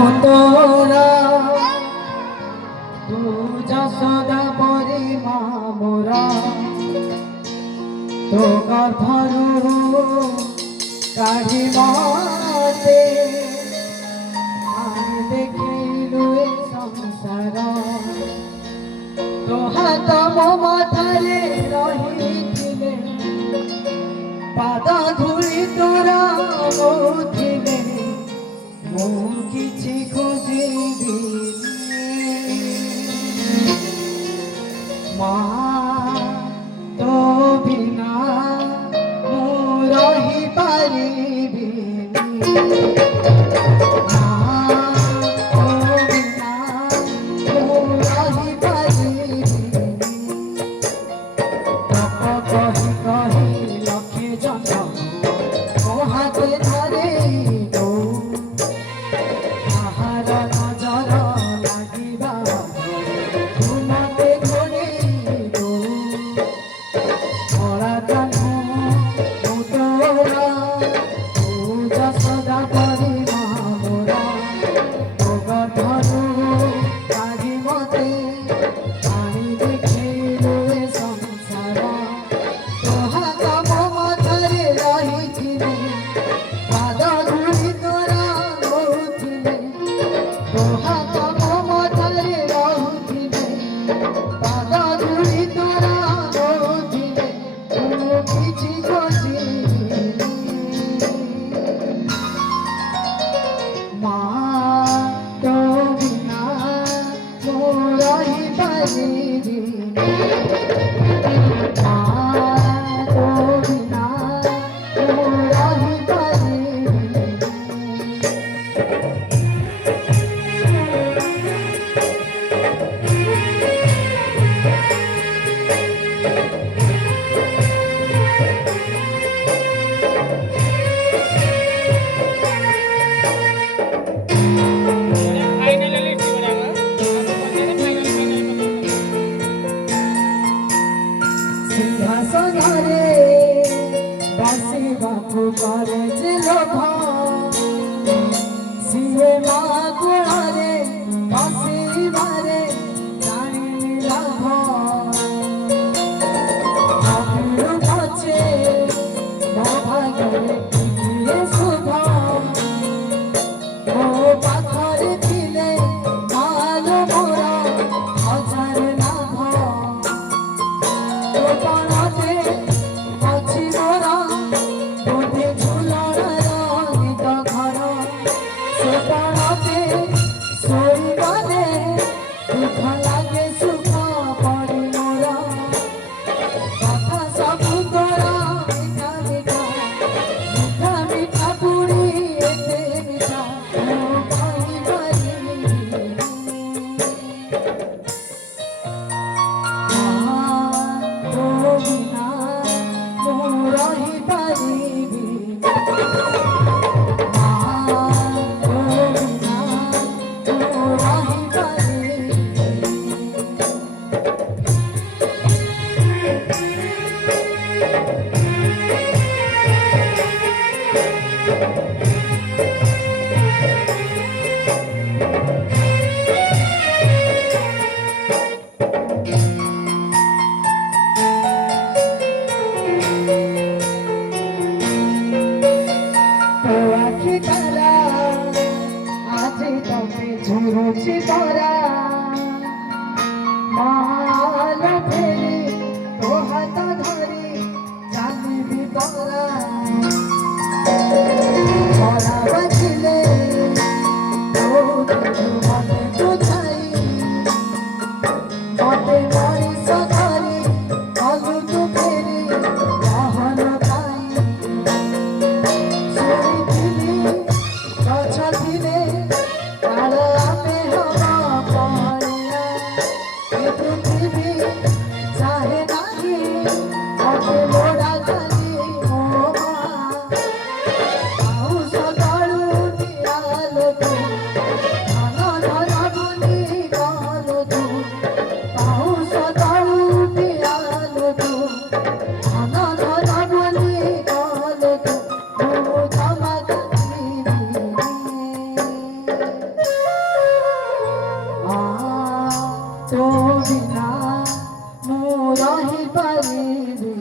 তোরা তু যশোদা পরি মা মোরা তো গর্ভরু কাঢ়ি মতে আমি দেখিলু এ সংসার তো হাত মো মাথারে রহিছিলে পাদ ধূলি তোরা বউଥିଲେ ମୁଁ କିଛି ଖୋଜିବି ମା ତୋ ବିନା ମୁଁ ରହିପାରିବିନି ମା ତୋ ବିନା ମୁଁ ରହିପାରିବିନି କହି କହି ଲକ୍ଷେ ଜନ୍ମ ମୋ ହାତେ ଧରେ सिंहासनरे बसिबाकु करे जे लोभ सिए मा कोଳରେ बसिबारे जानिनि लाभ अपुरु पछे ମୋ ଭାଗ୍ୟରେ ଟିକିଏ ଶୁଭ ମୋ ପାଖରେ ଥିଲେ ମାଲୋ ମୋର ହଜାରେ ଲାଭ ପଣତେ ଅଛି ମୋର ଗୋଟିଏ ଝୁଲଣାର ନିଜ ଘର ସେ ପଣତେ ଶୋଇଗଲେ ଦୁଃଖ ଲାଗେ ସୁଖ ପଡ଼ି ମୋର କଥା ସବୁ ତୋର ମିଠା ମିଠା ମିଠା ମିଠା ପୁଣି ଏତେ ମିଠା ମୁଁ କହିପାରିବିନି ঝুরুছি তোরা মাল ফেরি তো হাত ধরি জানিবি তোরা খরা বাজিলে মতে বুঝাই মতে মଣିষ ধরি গলু তু ফেরি রহন পাই শুনিଥିଲି ଗଛ ଥିଲେ କାଳ ଆମେ ହବ ପଡ଼ିଆ ଏ ପୃଥିବୀ ଚାହେ ନାହିଁ ମତେ ଲୋଡ଼ା ଖାଲି ମୋ ମା ପାଉଁଶ ତଳୁ ନିଆଲୋ ତୁ ଧାନ ଧର ବୋଲି କଲୁ ତୁ ପାଉଁଶ ତଳୁ ନିଆଲୋ ତୁ ଧାନ ଧର ବୋଲି କଲୁ ତୁ ମୁଁ ଜମା ଜାଣିନି তো বিনা মু রহি পারিবি